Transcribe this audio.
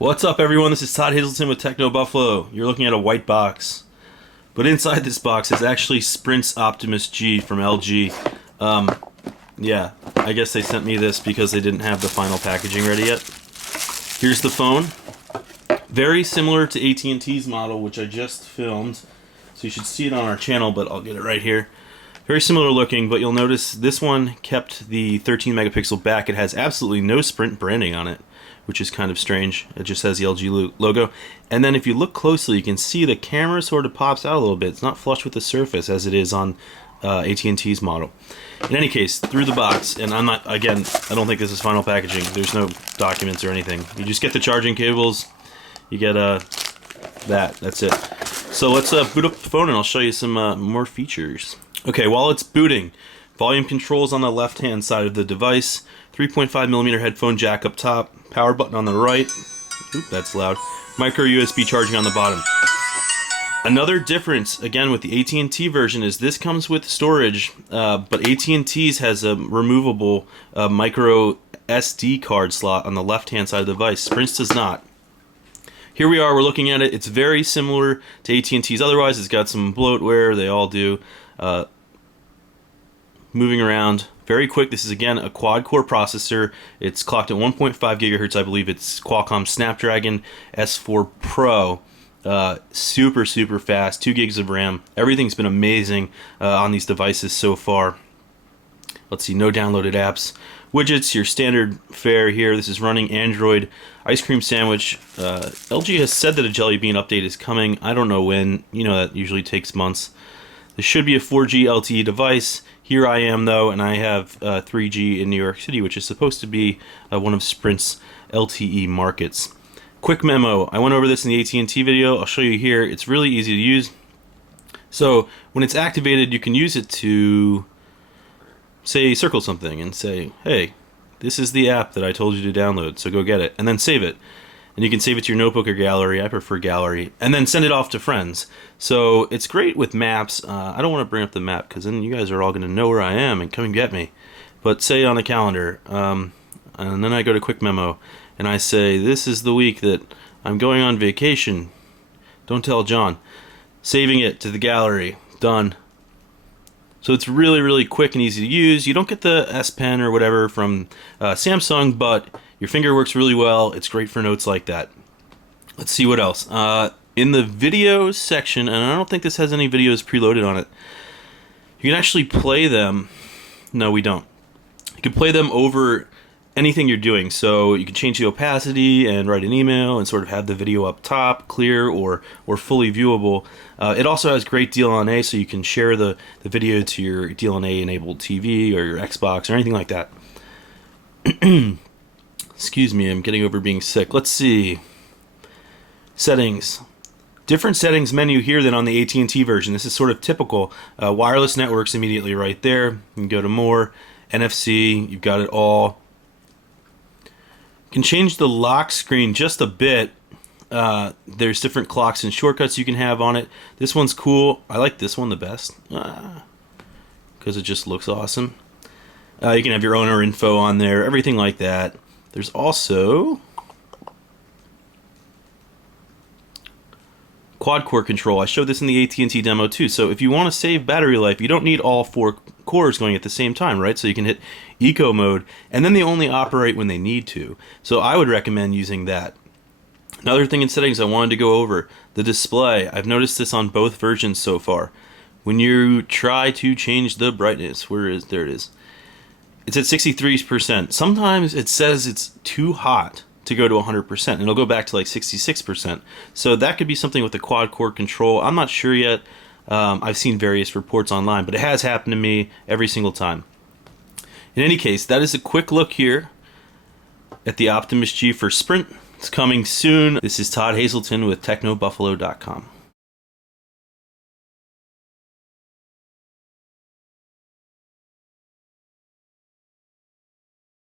What's up, everyone? This is Todd Hazelton with Techno Buffalo. You're looking at a white box, but inside this box is actually Sprint's Optimus G from LG. Yeah, I guess they sent me this because they didn't have the final packaging ready yet. Here's the phone. Very similar to AT&T's model, which I just filmed, so you should see it on our channel, but I'll get it right here. Very similar looking, but you'll notice this one kept the 13 megapixel back. It has absolutely no Sprint branding on it, which is kind of strange. It just has the LG logo. And then if you look closely, you can see the camera sort of pops out a little bit. It's not flush with the surface as it is on AT&T's model. In any case, through the box, and I don't think this is final packaging. There's no documents or anything. You just get the charging cables. You get that's it. So let's boot up the phone and I'll show you some more features. Okay, while it's booting, volume controls on the left-hand side of the device, 3.5mm headphone jack up top, power button on the right, oop, that's loud, micro USB charging on the bottom. Another difference, again, with the AT&T version is this comes with storage, but AT&T's has a removable micro SD card slot on the left-hand side of the device. Sprint's does not. Here we are, we're looking at it. It's very similar to AT&T's otherwise. It's got some bloatware, they all do. Moving around very quick. This is again a quad-core processor. It's clocked at 1.5 gigahertz, I believe. It's Qualcomm Snapdragon S4 Pro. Super fast, 2 gigs of RAM. Everything's been amazing on these devices so far. Let's see, no downloaded apps. Widgets, your standard fare here. This is running Android. Ice cream sandwich. LG has said that a Jelly Bean update is coming. I don't know when. You know that usually takes months. This should be a 4G LTE device. Here I am, though, and I have 3G in New York City, which is supposed to be one of Sprint's LTE markets. Quick memo. I went over this in the AT&T video. I'll show you here. It's really easy to use. So when it's activated, you can use it to, say, circle something and say, hey, this is the app that I told you to download, so go get it, and then save it. And you can save it to your notebook or gallery. I prefer gallery. And then send it off to friends. So it's great with maps. I don't want to bring up the map because then you guys are all going to know where I am and come and get me. But say on a calendar, and then I go to Quick Memo, and I say, this is the week that I'm going on vacation. Don't tell John. Saving it to the gallery. Done. So it's really quick and easy to use. You don't get the S Pen or whatever from Samsung, but your finger works really well. It's great for notes like that. Let's see what else. In the videos section, and I don't think this has any videos preloaded on it, you can actually play them. No, we don't. You can play them over anything you're doing. So you can change the opacity and write an email and sort of have the video up top, clear or fully viewable. It also has great DLNA, so you can share the video to your DLNA-enabled TV or your Xbox or anything like that. Excuse me, I'm getting over being sick. Let's see. Settings. Different settings menu here than on the AT&T version. This is sort of typical. Wireless networks immediately right there. You can go to more. NFC, you've got it all. You can change the lock screen just a bit. There's different clocks and shortcuts you can have on it. This one's cool. I like this one the best because it just looks awesome. You can have your owner info on there, everything like that. There's also quad-core control. I showed this in the AT&T demo too. So if you want to save battery life, you don't need all 4 cores going at the same time, right? So you can hit eco mode, and then they only operate when they need to. So I would recommend using that. Another thing in settings I wanted to go over, the display. I've noticed this on both versions so far. When you try to change the brightness, there it is. It's at 63%. Sometimes it says it's too hot to go to 100%, and it'll go back to like 66%. So that could be something with the quad-core control. I'm not sure yet. I've seen various reports online, but it has happened to me every single time. In any case, that is a quick look here at the Optimus G for Sprint. It's coming soon. This is Todd Hazelton with TechnoBuffalo.com.